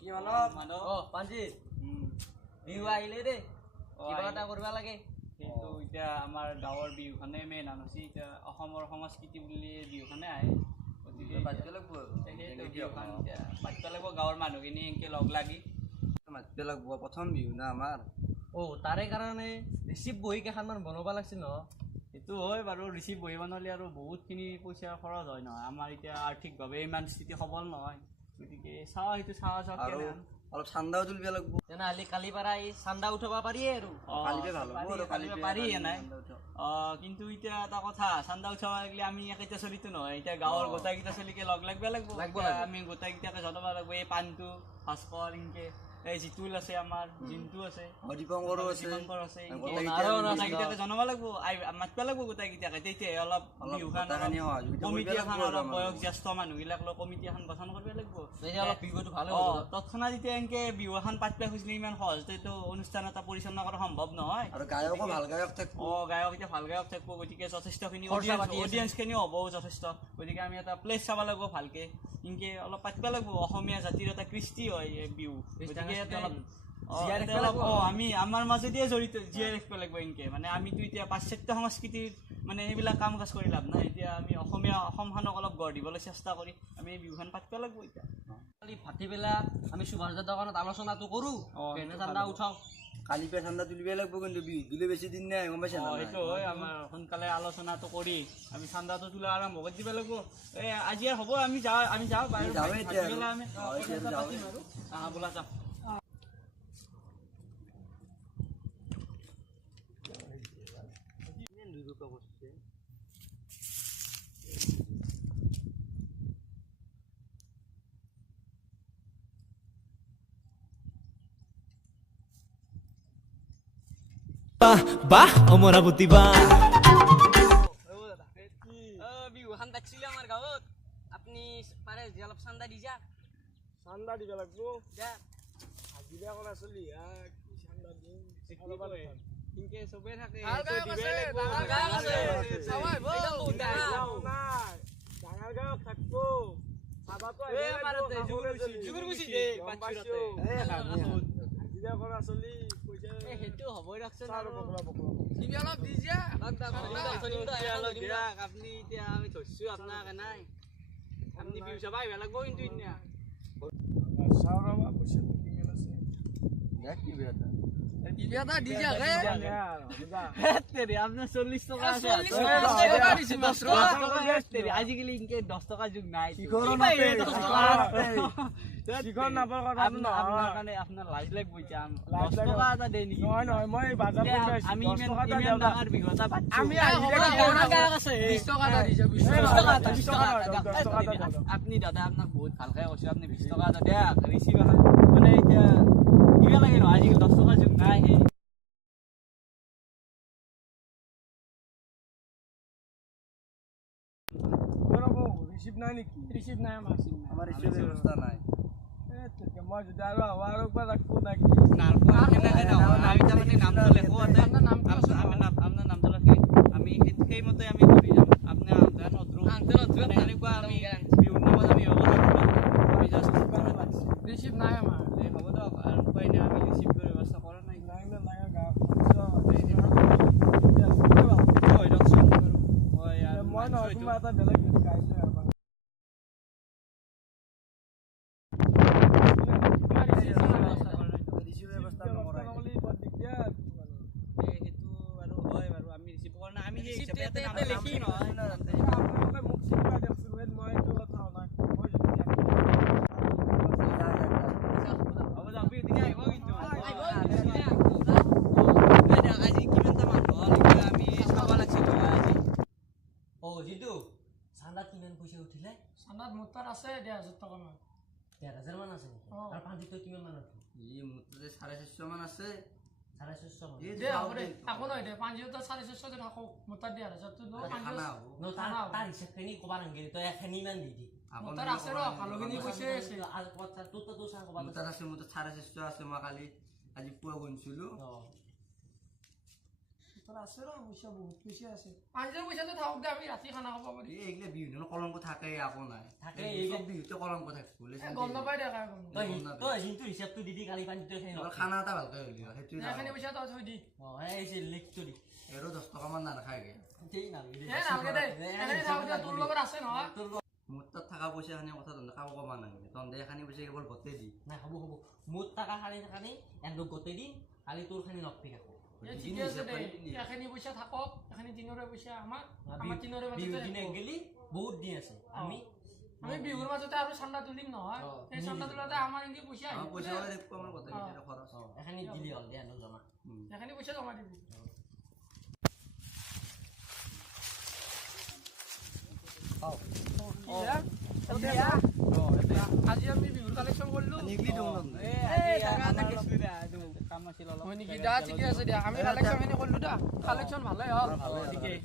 কি মানৱ মানৱ পাঞ্জি বিহু আহিলে দেই কিবা এটা কৰিব লাগে কিন্তু এতিয়া আমাৰ গাঁৱৰ বিহুখনে মেইন আনছি এতিয়া অসমৰ সংস্কৃতি বুলি বিহুখনে আহে গতিকে পাতিব লাগিব সেইটো বিহুখন এতিয়া পাতিব লাগিব গাঁৱৰ মানুহখিনি এনেকৈ লগ লাগি মাতিব লাগিব প্ৰথম বিহু না আমাৰ তাৰে কাৰণে ৰিচিপ বহি কেইখনমান বনাব লাগিছিল ন সেইটো হয় বাৰু ৰিচিভ বহি বনালে আৰু বহুতখিনি পইচা খৰচ হয় নহয় আমাৰ এতিয়া আৰ্থিকভাৱে ইমান স্থিতি সবল নহয় গতিকে চাওঁ সেইটো চাওঁ আৰু অলপ চান্দাও তুলিব লাগিব তেনেহ'লে কালিৰ পৰা এই চান্দা উঠাব পাৰিয়ে আৰু কালিকে ভাল হ'ব আৰু কালিৰ পাৰি নাই কিন্তু এতিয়া এটা কথা চান্দা উঠাব লাগিলে আমি একেইটা চলিতো নহয় এতিয়া গাঁৱৰ গোটাইকেইটা চলিকে লগ লাগিব আমি গোটাইকেইটাকে জনাব লাগিব এই পাণটো ভাস্কৰ এনেকৈ এই জিতুল আছে আমাৰ জিন্তু আছে হৰিপংকৰো আছে গোটাইকেইটাকে জনাব লাগিব মাতিব লাগিব গোটাইকেইটাকে তেতিয়াহে অলপ বিহুখন কমিটি এখন অলপ বয়সজ্যেষ্ঠ মানুহবিলাক লৈ কমিটি এখন গঠন কৰিব লাগিব অলপ বিহুটো ভাল হ'ব তৎক্ষণাৎ এতিয়া এনেকৈ বিহু এখন পাতিব খুজিলে ইমান সহজতেতো অনুষ্ঠান এটা পৰিচালনা কৰা সম্ভৱ নহয় আৰু গায়কো ভাল গায়ক থাকিব গায়ক এতিয়া ভাল গায়ক থাকিব গতিকে যথেষ্টখিনি অডিয়েঞ্চখিনিও হ'ব যথেষ্ট গতিকে আমি এটা প্লেচ চাব লাগিব ভালকৈ এনেকৈ অলপ পাতিব লাগিব অসমীয়া জাতিৰ এটা কৃষ্টি হয় বিহু গতিকে অলপ আমি আমাৰ মাজেদিয়ে জড়িত জীয়াই ৰাখিব লাগিব এনেকৈ মানে আমিতো এতিয়া পাশ্চাত্য সংস্কৃতিৰ মানে সেইবিলাক কাম কাজ কৰি লাভ নাই এতিয়া আমি অসমখনক অলপ গঢ় দিবলৈ চেষ্টা কৰি আমি এই বিহুখন পাতিব লাগিব এতিয়া ভাটি বেলা আমি সুভাষৰ দোকানত আলোচনাটো কৰোঁ কেনে চান্দা উঠাওঁ কালি পে চান্দা তুলিব লাগিব কিন্তু বিহু দিলে বেছি দিন নাই গম পাইছা সেইটো হয় আমাৰ সোনকালে আলোচনাটো কৰি আমি চান্দাটো তোলা আৰম্ভ কৰি দিব লাগিব আজি আৰু হ'ব আমি যাওঁ বোলা যাওঁ বাহ অমৰাবতী বাহ বিহুখন পাতিছিলে আমাৰ গাঁৱত আপুনি পাৰে যে অলপ চান্দা দি যা চান্দা দিব লাগিব হাজিৰা কৰা চলি কি চান্দা দিম এনেকৈ চবেই থাকে ডাঙৰ গায়ক থাকিব হাজিৰা কৰা চলি সেইটো হ'বই ৰাখছে আপুনি এতিয়া আমি ধৰিছোঁ আপোনাক নাই আপুনি বিহু চাব আহিব লাগিব কিন্তু এতিয়া চাওঁ ৰবা পইচা কিমান আছে আপোনাৰ 40 টকা আছে আজিকালি এনেকে 10 টকা যুগ নাই আপোনাৰ লাজ লাগিব এতিয়া 10 টকা এটা দে নেকি নহয় মই বাজাৰ আমি ইমান ডাঙৰ বিহু এটা আপুনি দাদা আপোনাক বহুত ভালকৈ কৈছোঁ আপুনি 20 টকা এটা দিয়ক ৰিচিভ মানে এতিয়া দিব লাগে ন আজিকালি 10 টকা যুগ নাই সেই ৰিচিভ নাই নেকি ৰিচিভ নাই আমাৰ ৰিচিভ ব্যৱস্থা নাই মই যদি আৰু আৰু পৰা ৰাখো নাকি আপোনাৰ নামটো ৰাখি আমি সেইমতে আমি কৰি যাম আপোনাৰ এনেকুৱা আমি বিহুৰ নামত আমি আমি জাষ্ট ৰিচিভ নাই আমাৰ হ'ব দিয়ক আৰু উপায় নাই আমি ৰিচিভ কৰি ব্যৱস্থা কৰা নাই নাই নাই হয় দিয়কচোন হয় মই নহয় তোমাৰ এটা বেলেগ গীত গাইছোঁ জিতু চান্দাত কিমান পইচা উঠিলে চান্দাত মোৰ তাত আছে 1,500 টকা মান 1,000 মান আছে আৰু পাঞ্জিত তই কিমান মান উঠি মোৰ তাতে 450 মান আছে 450 মান একো নহয় দে 500 450 দিন আকৌ মোৰ তাত 1,000 তো তাৰ হিচাপখিনি ক'বা নালাগে তই এখিনি মান দি দি মোৰ তাত আছে ৰ ভালখিনি পইচা আছে মোৰ তাত আছে 450 আছে মই কালি আজি পুৱা গুণছিলোঁ তোৰ আছে ৰ পইচা বহুত পইচা আছে 5000 পইচাটো থাকক দে আমি ৰাতি খানা খাব পাৰি এইগিলা বিহু কলংক থাকে একো নাই থাকে, চব বিহুতে কলংক থাকিব গম নাপাই দে কাই গম তই হিন্তু হিচাপটো দি কালি পানী তই খাই খানা এটা ভালকে হলি সেইটোৱে এখানে পইচা তই থৈ দি এই যে লিখটো দি আৰু 10 টকা মান নাখায়গে ঠিক নালাগে এ নালগে দে এখানে থাকক দে তোৰ লগত আছে নহয় মোৰ তাত থকা পইচা খানি কথা তহঁতে কাকো ক'বা নালাগে তহঁতে এখানি পইচা কেৱল ভতে দি না হ'ব মোৰ টাকা খালি থাকানি এন্দক গতে দি কালি তোৰ খানি নকপি কাকো ঠিকে আছে দে এখানে পইচা থাকক এখানে তিনৰে পইচা আমাৰ তিনৰে বিহু মাজতে দিনে গেলি বহুত দিন আছে আমি বিহুৰ মাজতে আৰু চান্দা তুলিম নহয় এই চান্দা তোলাতে আমাৰ ইনকে পইচা আহিব পইচা হ'লে দেখব আমাৰ কথা কেইটা খৰচ এখানি দিলি হল দে এন্দক জমা এখানে পইচা জমা দিবি আজি আমি বিহুৰ কালেকশ্যন কৰিলো নিগলি দিওঁ কাম আছিল অলপ হয় নেকি দা ঠিকে আছে দিয়া আমি কালেকশ্যন খিনি কৰিলো দা কালেকশ্যন ভালে হ'ল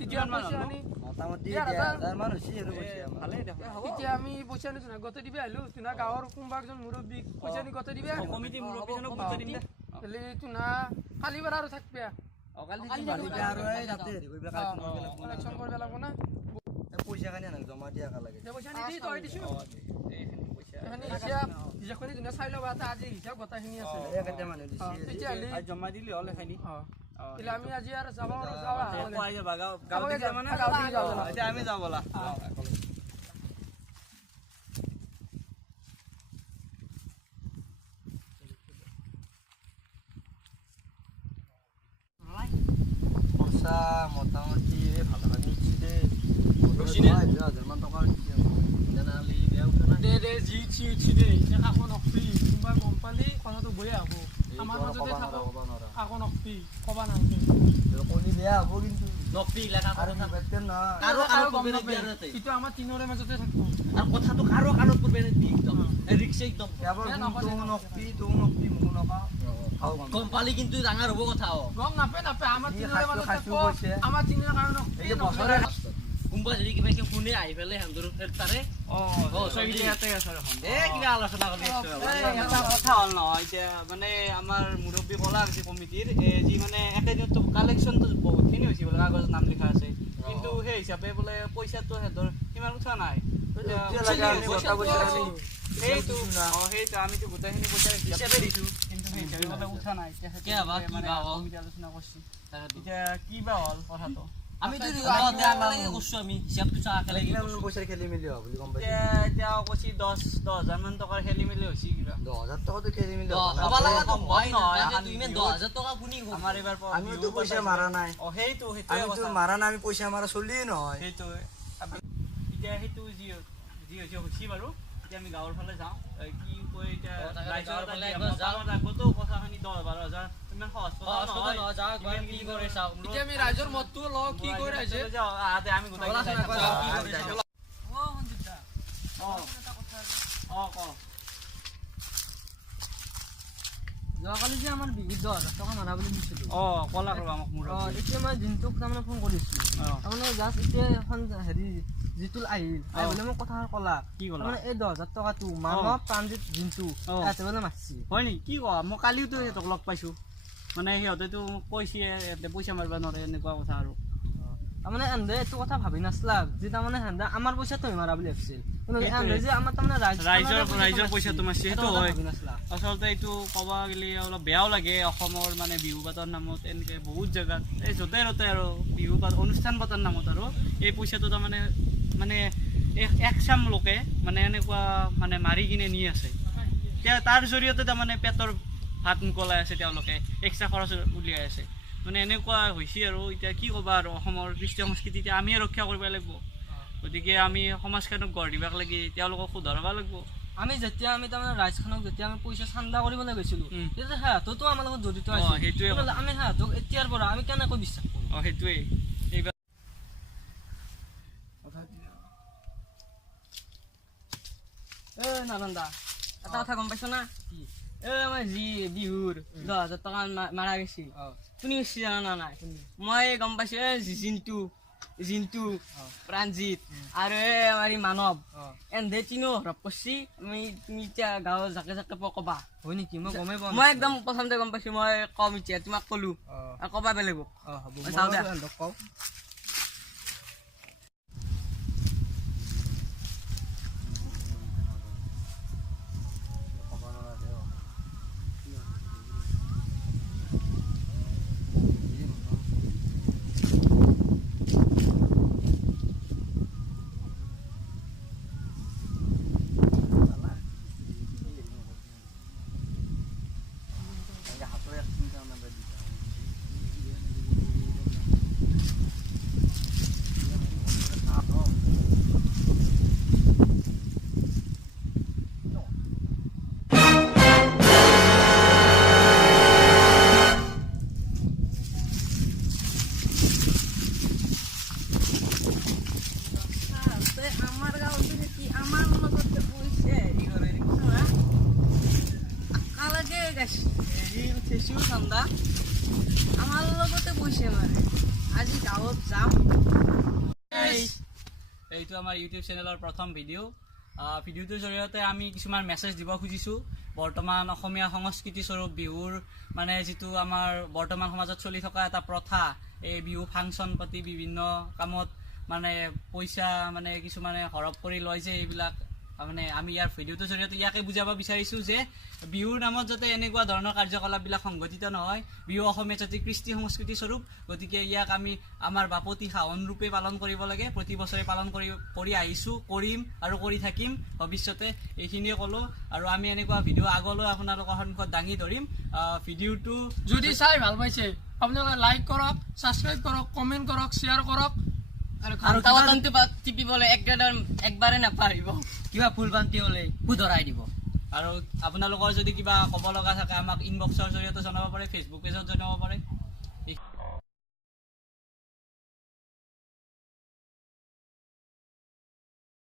এতিয়া পইচা আনি মোটামুটি 1000 মান হৈছে আৰু পইচা ভালেই দেখো এতিয়া আমি পইচা আনি তুনা গতে দিবি আহিলো তুনা গাঁৱৰ কোনোবা একজন মুৰব্বী পইচা আনি গতে দিবি কমিটি মুৰব্বীজনক গুৰুত্ব দিম দে খালি তুনা কালি বাৰ আৰু থাকবি আৰু এই ৰাতে হেৰি কৰিব কালেকশ্যন কৰিব লাগিব না পইচা খানি আনক জমা দিয়া লাগে পইচা নিদি তই দিছো এখানে হিচাপখিনি তুনা চাই ল'বা আজি হিচাপ গোটাখিনি আছে একেটা মানুহ দিছে তেতিয়াহ'লে জমা দিলি হ'ল এখানি এতিয়া আমি আজি আৰু যাব কোৱাই যাবা গাঁৱত যাবা না এতিয়া আমি যাওঁ ব'লা খৰচা মোটামুটি ভালখানি উঠছি দে 2000 মান টকা উঠছি তেনেহ'লে বেয়া উঠা নাই দে যি উঠছি দে এতিয়া কাকো নকবি কোনোবা গম পালি কথাটো বয়ে হ'ব আমাৰ মাজতে থাকক কাকো নকবি ক'বা নালাগে কলি বেয়া হ'ব কিন্তু নকপি লাগা আৰু বেতেন নহয় কাৰো কাৰো গম কবি নাপায়। নিদিয়া ৰাতে ইটো আমাৰ তিনৰে মাজতে থাকিব আৰু কথাটো কাৰো কাণত পৰবে নিদি একদম ৰিক্সা একদম কেৱল তোক নকবি মোক নকা গম পালি কিন্তু ডাঙৰ হ'ব কথা গম নাপায় আমাৰ যি তিনৰে মাজতে খাইছো থাকিব কৈছে। আমাৰ তিনৰে কাৰণে এই যে বছৰে কোনোবা যদি কিবা কিবি শুনে আহি পেলাই হেন্দৰ তাৰে ছয়গিটা ইয়াতে আছে দেখোন কিবা আলোচনা কৰি আছো এটা কথা হ'ল নহয় এতিয়া মানে আমাৰ মুৰব্বী ক'লা হৈছে কমিটিৰ যি মানে একেদিনতো কালেকশ্যনটো বহুতখিনি হৈছে বোলে কাগজত নাম লিখা আছে কিন্তু সেই হিচাপে বোলে পইচাটো সিহঁতৰ সিমান উঠা নাই সেইটো সেইটো আমিতো গোটেইখিনি পইচা হিচাপে দিছোঁ কিন্তু সেই হিচাপে বোলে উঠা নাই কিয় বা, কি বা হ'ল? কমিটি আলোচনা কৰিছোঁ এতিয়া কি বা হ'ল কথাটো আমিতো কৈছো আমি হিচাপটো চা পইচাৰ খেলি মেলি হোৱা বুলি গম পাইছো এতিয়া কৈছি 10,000 মান টকাৰ খেলি মেলি হৈছে কিবা 10,000 টকাটো খেলি মেলি হ'ব লাগা নহয় নহয়, তুই ইমান 10,000 টকা কোনি আমাৰ এইবাৰ আমিতো পইচা মাৰা নাই সেইটোৱে আমিতো কথা মাৰা নাই আমি পইচা মাৰা চলিয়ে নহয় সেইটো এতিয়া সেইটো যি হৈছে হৈছে বাৰু এতিয়া আমি গাঁৱৰ ফালে যাওঁ কি কয় এতিয়া ৰাইজৰ ফালে এটা একবাৰ যাওঁ। আগতো কথাখিনি 10-12,000 ইমান সহজ কথা নহয় কি কৰে চাওক এতিয়া আমি ৰাইজৰ মতটো লওঁ কি কৈ ৰাইজে আহাতে আমি গোটেই যোৱাকালি যে আমাৰ বিহুত 10,000 টকা মাৰা বুলি শুনিছিলো কলা ৰবা আমাক মোৰ এতিয়া মই দিনটোক তাৰমানে ফোন কৰিছিলো তাৰমানে জাষ্ট এতিয়া এখন হেৰি যিটো আহিল বোলে মোক কথা ক'লা কি ক'লা? তাৰমানে এই 10,000 টকাটো মানৱ প্ৰাণজিত যোনটো ইয়াতে বোলে মাৰছি হয় নেকি কি কোৱা মই কালিওতো সিহঁতক লগ পাইছোঁ মানে সিহঁতেতো কৈছে ইয়াতে পইচা মাৰিব নোৱাৰে এনেকুৱা কথা আৰু তাৰমানে এন্দে এইটো কথা ভাবি নাছলাক যে তাৰমানে হেন্দে আমাৰ পইচা তুমি মাৰা বুলি ভাবিছিল কিন্তু এন্দে যে আমাৰ তাৰমানে ৰাইজৰ পইচাটো মাৰছি সেইটো হয় ভাবি নাছলাক আচলতে এইটো ক'ব গ'লে অলপ বেয়াও লাগে অসমৰ মানে বিহু পাতৰ নামত এনেকৈ বহুত জেগাত এই য'তে ত'তে আৰু বিহু পাত অনুষ্ঠান পাতাৰ নামত আৰু এই পইচাটো তাৰমানে মানে একচাম লোকে মানে এনেকুৱা মানে মাৰি কিনে নি আছে তাৰ জৰিয়তে তাৰমানে পেটৰ ভাত মোকলাই আছে তেওঁলোকে এক্সট্ৰা খৰচ উলিয়াই আছে মানে এনেকুৱা হৈছে আৰু এতিয়া কি ক'বা আৰু অসমৰ কৃষ্টি সংস্কৃতি এতিয়া আমিয়ে ৰক্ষা কৰিব লাগিব গতিকে আমি সমাজখনক গঢ় দিবাক লাগি তেওঁলোকক শুধৰাব লাগিব আমি যেতিয়া আমি তাৰমানে ৰাইজখনক যেতিয়া আমি পইচা চান্দা কৰিবলৈ গৈছিলোঁ তেতিয়া সিহঁততো আমাৰ লগত জড়িত আছিল সেইটোৱে কিন্তু আমি সিহঁতক এতিয়াৰ পৰা আমি কেনেকৈ বিশ্বাস কৰোঁ সেইটোৱেই এইবাৰ নানন্দা এটা কথা গম পাইছ না আমাৰ যি বিহুৰ 10,000 টকা মাৰা গৈছিল শুনি গৈছি জানা নাই মই গম পাইছো জিন্তু জিন্তু প্ৰাণজিত আৰু এই আমাৰ ই মানৱ এন্ধে তিনিও হৰপ কৰিছি আমি তুমি এতিয়া গাঁৱৰ জাকে জাকে ক'বা হয় নেকি মই গমেই পোৱা মই একদম প্ৰথমতে গম পাইছো মই কম এতিয়া তোমাক ক'লো ক'বা বেলেগক চাওঁ দে কওঁ আমাৰ গাঁৱত কি আমাৰ লগতে পইছে হেৰি কৰে কালকে হেৰি উঠিছোঁ ঠাণ্ডা আমাৰ লগতে পইছে মানে আজি গাঁৱত যাম এইটো আমাৰ ইউটিউব চেনেলৰ প্ৰথম ভিডিঅ'টোৰ জৰিয়তে আমি কিছুমান মেছেজ দিব খুজিছোঁ বৰ্তমান অসমীয়া সংস্কৃতি স্বৰূপ বিহুৰ মানে যিটো আমাৰ বৰ্তমান সমাজত চলি থকা এটা প্ৰথা এই বিহু ফাংচন পাতি বিভিন্ন কামত মানে পইচা মানে কিছুমানে হৰপ কৰি লয় যে এইবিলাক মানে আমি ইয়াৰ ভিডিঅ'টোৰ জৰিয়তে ইয়াকে বুজাব বিচাৰিছোঁ যে বিহুৰ নামত যাতে এনেকুৱা ধৰণৰ কাৰ্যকলাপবিলাক সংঘটিত নহয় বিহু অসমীয়া জাতিৰ কৃষ্টি সংস্কৃতি স্বৰূপ গতিকে ইয়াক আমি আমাৰ বাপতি সাহন ৰূপে পালন কৰিব লাগে প্ৰতি বছৰে পালন কৰি আহিছোঁ কৰিম আৰু কৰি থাকিম ভৱিষ্যতে এইখিনিয়ে ক'লোঁ আৰু আমি এনেকুৱা ভিডিঅ' আগলৈ আপোনালোকৰ সন্মুখত দাঙি ধৰিম ভিডিঅ'টো যদি চাই ভাল পাইছে আপোনালোকে লাইক কৰক ছাবস্ক্ৰাইব কৰক কমেণ্ট কৰক শ্বেয়াৰ কৰক আৰু ঘণ্টা বটনটো টিপিবলৈ একবাৰে নাপাহৰিব কিবা ফুল বান্তি হ'লে শুধৰাই দিব আৰু আপোনালোকৰ যদি কিবা ক'ব লগা থাকে আমাক ইনবক্সৰ জৰিয়তে জনাব পাৰে ফেচবুক পেজত জনাব পাৰে